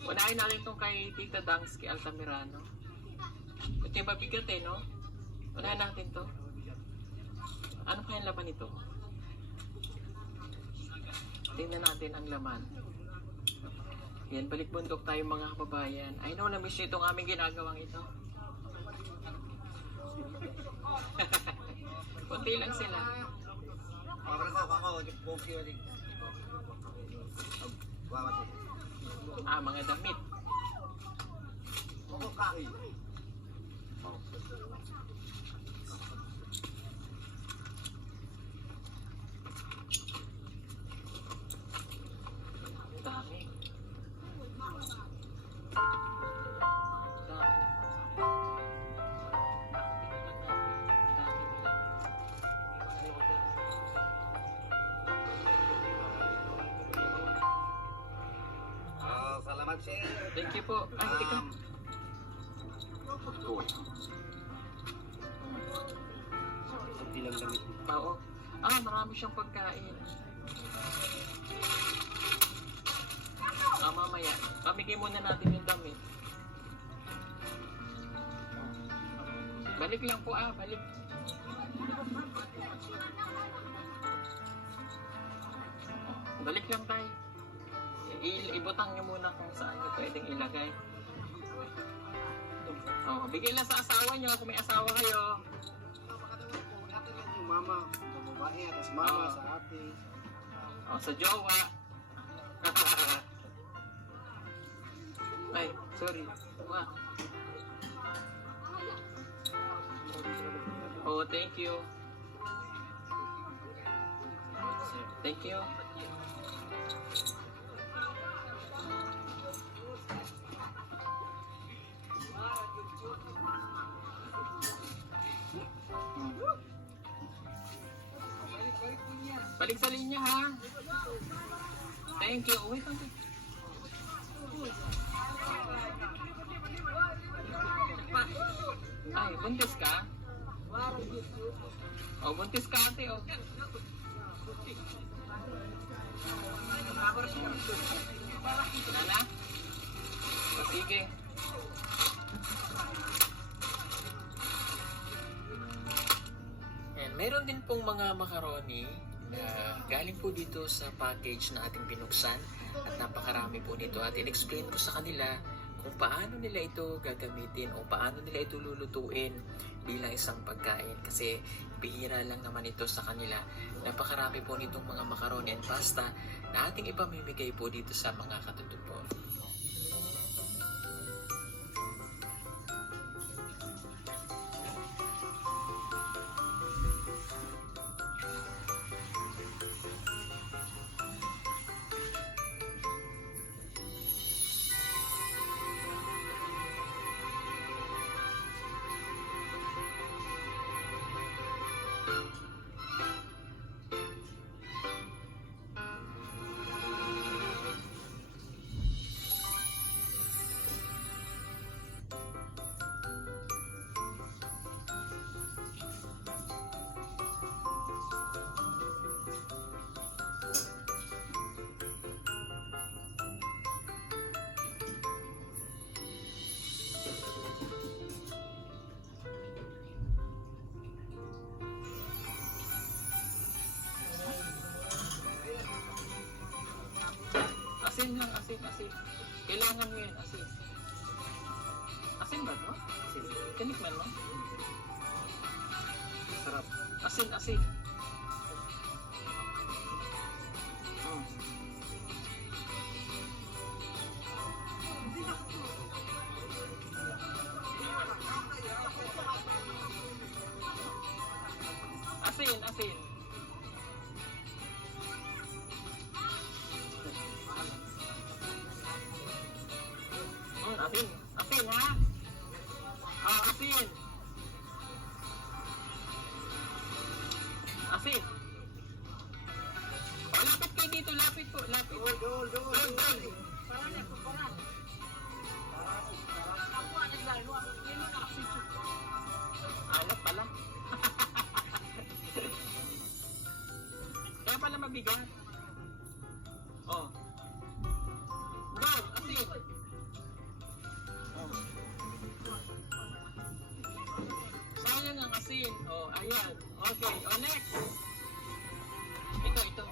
Unahin natin itong kay Tita Dangsky Altamirano. Ito yung mabigat eh, no? Unahin natin to. Ano kaya laman ito? Tingnan natin ang laman. Yan, balik bundok tayo mga kababayan. I know, na-miss nyo itong aming ginagawang ito. Kunti lang sila. Mga damit. Dami. Salamat sir. Thank you po. Ay, tika. Hindi lang damit. Oo. Marami siyang pagkain. Mamaya. Pamigay muna natin yung damit. Balik lang po balik. Balik lang tayo. Ibutang niyo muna kung saan niyo pwedeng ilagay. Bigay lang sa asawa niyo kung may asawa kayo. Yung mama, sa babae, at sa mama, sa ate. Sa jowa. Ay, sorry. Thank you. Thank you. Balik sa linya ha. Thank you. Wait lang. Ay, buntis ka? Buntis ka ate Nana? Sige. And mayroon din pong mga macaroni na galing po dito sa package na ating binuksan at napakarami po nito at in-explain ko sa kanila kung paano nila ito gagamitin o paano nila ito lulutuin bilang isang pagkain kasi bihira lang naman ito sa kanila. Napakarami po nitong mga macaroni and pasta na ating ipamimigay po dito sa mga katutubo. Asin lang, asin. Kailangan mo yun, asin. Asin ba no? Asin. Tinikman mo? Sarap. Asin. Asin. Asin ha? Asin. Asin. Lapit kayo dito, lapit po, lapit. Doon. Parang ako, parang. Ako, naglalo ako. Alat pala. Kaya pala mabigat. Go! ng asin. O, ayan. Okay, o next. Ito.